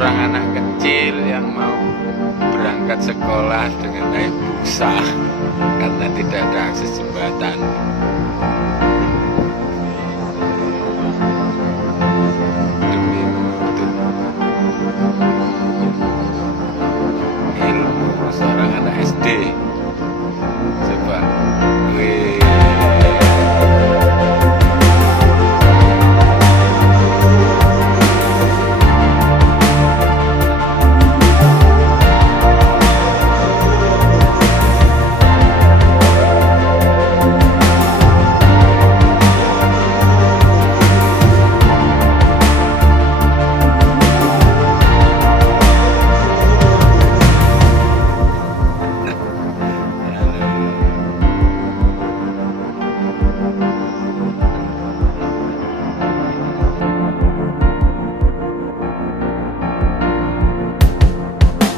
seorang anak kecil yang mau berangkat sekolah dengan naik busa karena tidak ada akses jembatan.